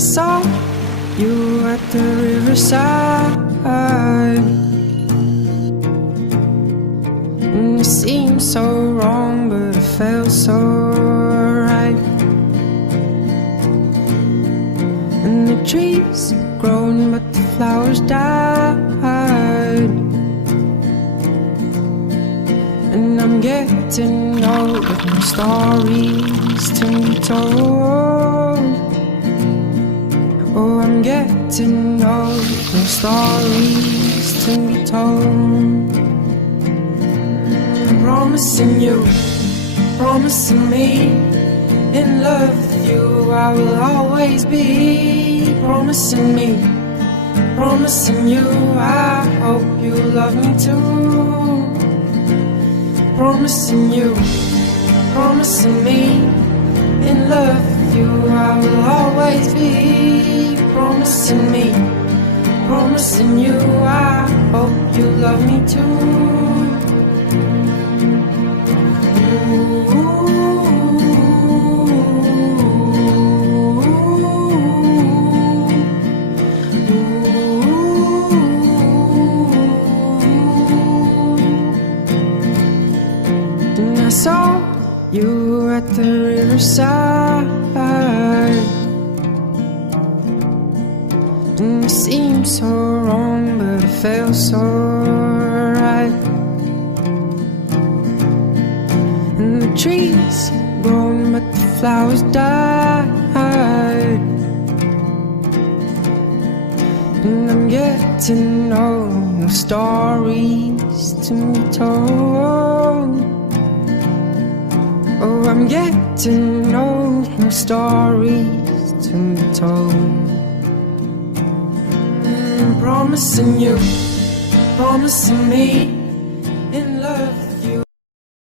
saw you at the riverside, and it seemed so wrong, but it felt so right. And the trees grown, but the flowers died. And I'm getting old with no stories to be told. Oh, I'm getting old with no stories to be told. Promising you, promising me, in love with you I will always be. Promising me, promising you, I hope you love me too. Promising you, promising me, in love with you I will always be. Promising me, promising you, I hope you love me too. And I saw you at the riverside, and it seemed so wrong, but it felt so right. And the trees grown, but the flowers died. And I'm getting old, no stories to be told. Oh, I'm getting old, no stories to be told. Promising you, promising me,